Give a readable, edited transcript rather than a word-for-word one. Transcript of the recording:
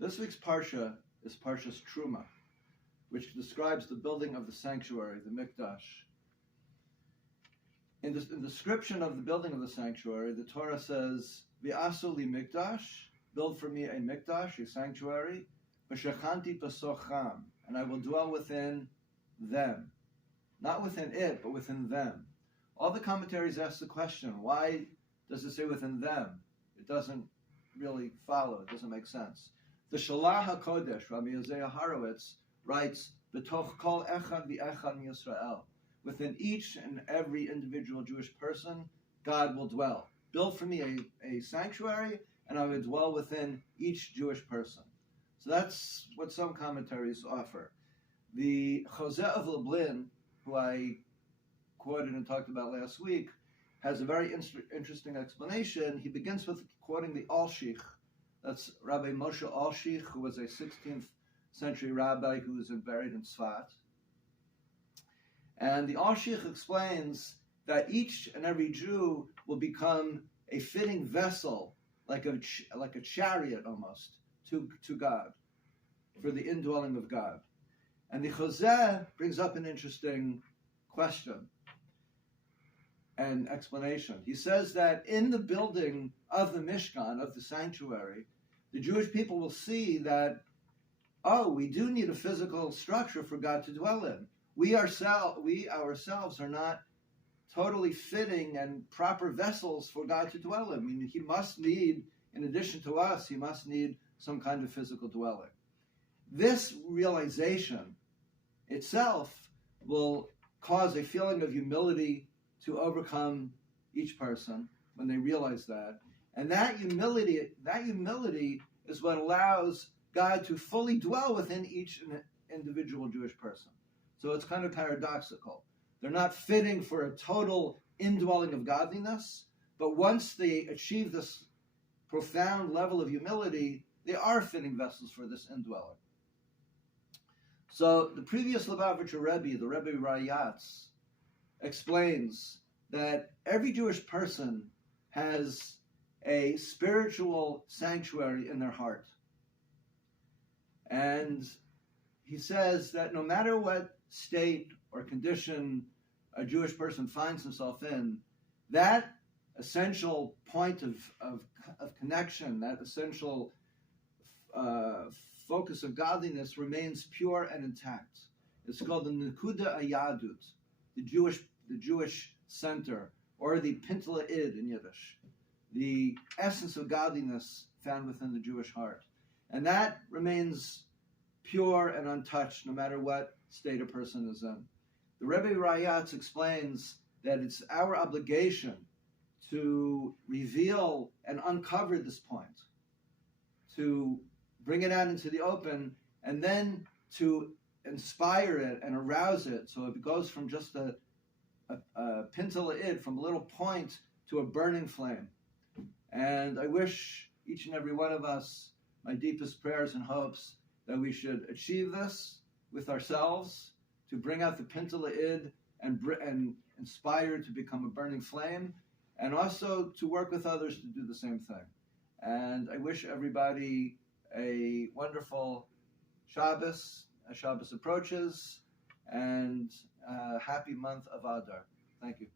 This week's Parsha is Parshat Terumah, which describes the building of the sanctuary, the Mikdash. In the description of the building of the sanctuary, the Torah says, V'asu li Mikdash, build for me a Mikdash, a sanctuary, v'shechanti pasocham, and I will dwell within them. Not within it, but within them. All the commentaries ask the question, why does it say within them? It doesn't really follow, it doesn't make sense. The Shalah HaKodesh, Rabbi Resnick, writes, B'toch kol echad v'echad miYisrael. Within each and every individual Jewish person, God will dwell. Build for me a sanctuary, and I will dwell within each Jewish person. So that's what some commentaries offer. The Chozeh of Lublin, who I quoted and talked about last week, has a very interesting explanation. He begins with quoting the Alshich. That's Rabbi Moshe Alshich, who was a 16th century rabbi who was buried in Tzfat. And the Alshich explains that each and every Jew will become a fitting vessel, like a chariot almost, to God, for the indwelling of God. And the Chozeh brings up an interesting question and explanation. He says that in the building of the Mishkan, of the sanctuary, the Jewish people will see that, we do need a physical structure for God to dwell in. We ourselves are not totally fitting and proper vessels for God to dwell in. I mean, he must need, in addition to us, he must need some kind of physical dwelling. This realization itself will cause a feeling of humility to overcome each person when they realize that. And that humility is what allows God to fully dwell within each individual Jewish person. So it's kind of paradoxical. They're not fitting for a total indwelling of godliness, but once they achieve this profound level of humility, they are fitting vessels for this indwelling. So the previous Lubavitcher Rebbe, the Rebbe Rayatz, explains that every Jewish person has a spiritual sanctuary in their heart. And he says that no matter what state or condition a Jewish person finds himself in, that essential point of connection, that essential focus of godliness remains pure and intact. It's called the Nekuda Ayadut, the Jewish center, or the Pintele Id in Yiddish, the essence of godliness found within the Jewish heart. And that remains pure and untouched no matter what state a person is in. The Rebbe Rayatz explains that it's our obligation to reveal and uncover this point, to bring it out into the open, and then to inspire it and arouse it so it goes from just a Pintele Id, from a little point to a burning flame. And I wish each and every one of us, my deepest prayers and hopes, that we should achieve this with ourselves, to bring out the Pintele Id and inspire to become a burning flame, and also to work with others to do the same thing. And I wish everybody a wonderful Shabbos as Shabbos approaches, and a happy month of Adar. Thank you.